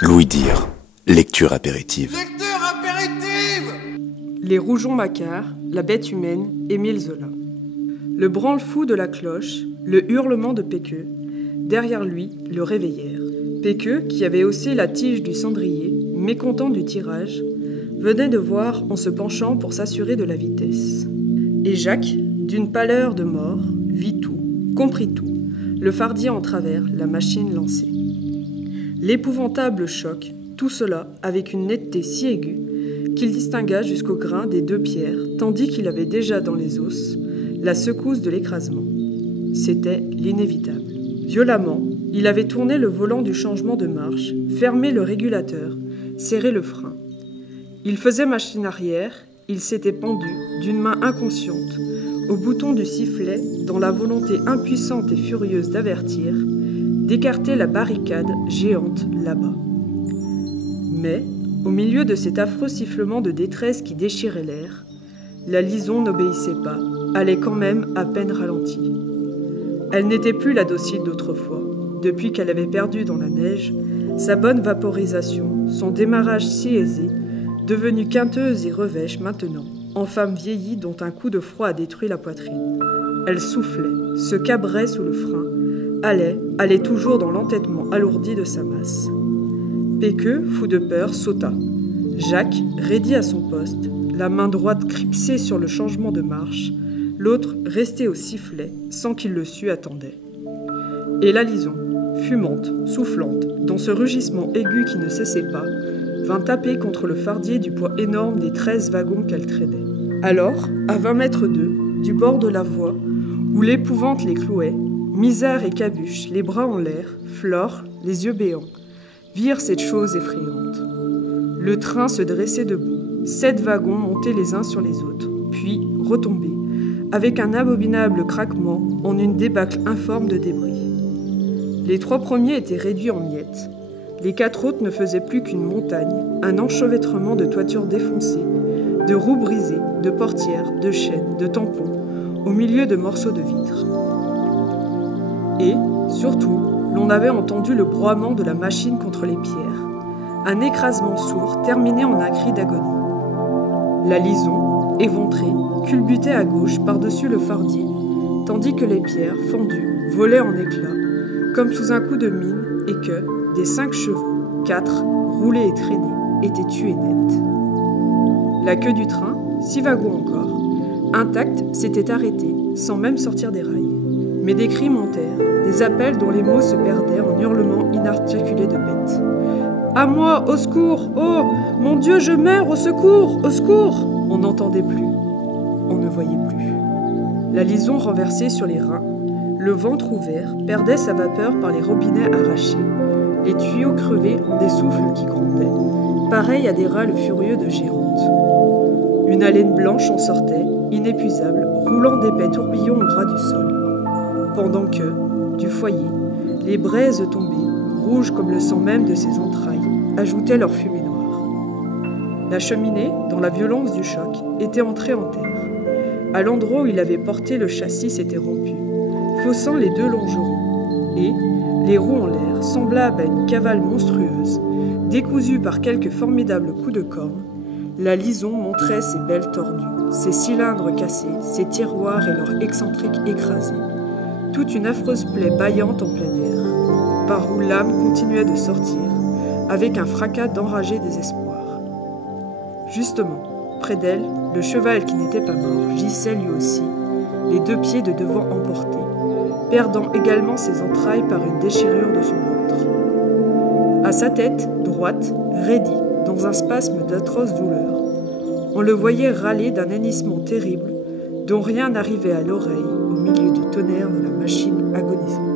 Louis Dire, lecture apéritive. Lecture apéritive. Les Rougon Macquart, La bête humaine, Émile Zola. Le branle fou de la cloche, le hurlement de Péqueux, derrière lui, le réveillèrent. Péqueux, qui avait haussé la tige du cendrier, mécontent du tirage, venait de voir en se penchant pour s'assurer de la vitesse. Et Jacques, d'une pâleur de mort, vit tout, comprit tout, le fardier en travers, la machine lancée. L'épouvantable choc, tout cela avec une netteté si aiguë qu'il distingua jusqu'au grain des deux pierres, tandis qu'il avait déjà dans les os la secousse de l'écrasement. C'était l'inévitable. Violemment, il avait tourné le volant du changement de marche, fermé le régulateur, serré le frein. Il faisait machine arrière, il s'était pendu, d'une main inconsciente, au bouton du sifflet, dans la volonté impuissante et furieuse d'avertir, d'écarter la barricade géante là-bas. Mais, au milieu de cet affreux sifflement de détresse qui déchirait l'air, la Lison n'obéissait pas, allait quand même à peine ralentie. Elle n'était plus la docile d'autrefois, depuis qu'elle avait perdu dans la neige sa bonne vaporisation, son démarrage si aisé, devenue quinteuse et revêche maintenant, en femme vieillie dont un coup de froid a détruit la poitrine. Elle soufflait, se cabrait sous le frein, allait toujours dans l'entêtement alourdi de sa masse. Péqueux, fou de peur, sauta. Jacques, raidi à son poste, la main droite cripsée sur le changement de marche, l'autre resté au sifflet, sans qu'il le sût, attendait. Et la Lison, fumante, soufflante, dans ce rugissement aigu qui ne cessait pas, vint taper contre le fardier du poids énorme des 13 wagons qu'elle traînait. Alors, à 20 mètres d'eux, du bord de la voie, où l'épouvante les clouait, Misère et Cabuche, les bras en l'air, Flore, les yeux béants, virent cette chose effrayante. Le train se dressait debout, 7 wagons montés les uns sur les autres, puis retombés, avec un abominable craquement en une débâcle informe de débris. Les 3 premiers étaient réduits en miettes. Les 4 autres ne faisaient plus qu'une montagne, un enchevêtrement de toitures défoncées, de roues brisées, de portières, de chaînes, de tampons, au milieu de morceaux de vitre. Et, surtout, l'on avait entendu le broiement de la machine contre les pierres, un écrasement sourd terminé en un cri d'agonie. La Lison, éventrée, culbutait à gauche par-dessus le fardier, tandis que les pierres, fendues, volaient en éclats, comme sous un coup de mine, et que, des 5 chevaux, 4, roulés et traînés, étaient tués net. La queue du train, 6 wagons encore, intacte, s'était arrêtée, sans même sortir des rails. Mais des cris montèrent, des appels dont les mots se perdaient en hurlements inarticulés de bêtes. « À moi, au secours! Oh, mon Dieu, je meurs, au secours! Au secours !» On n'entendait plus, on ne voyait plus. La Lison renversée sur les reins, le ventre ouvert, perdait sa vapeur par les robinets arrachés, les tuyaux crevés en des souffles qui grondaient, pareils à des râles furieux de géronte. Une haleine blanche en sortait, inépuisable, roulant d'épais tourbillons au ras du sol. Pendant que, du foyer, les braises tombées, rouges comme le sang même de ses entrailles, ajoutaient leur fumée noire. La cheminée, dans la violence du choc, était entrée en terre. À l'endroit où il avait porté le châssis s'était rompu, faussant les 2 longerons, et, les roues en l'air, semblables à une cavale monstrueuse, décousue par quelques formidables coups de corne, la Lison montrait ses belles tordues, ses cylindres cassés, ses tiroirs et leurs excentriques écrasés, toute une affreuse plaie bâillante en plein air, par où l'âme continuait de sortir, avec un fracas d'enragé désespoir. Justement, près d'elle, le cheval qui n'était pas mort gissait lui aussi, les 2 pieds de devant emportés, perdant également ses entrailles par une déchirure de son ventre. À sa tête, droite, raidie, dans un spasme d'atroce douleur, on le voyait râler d'un hennissement terrible dont rien n'arrivait à l'oreille au milieu du tonnerre de la machine agonisante.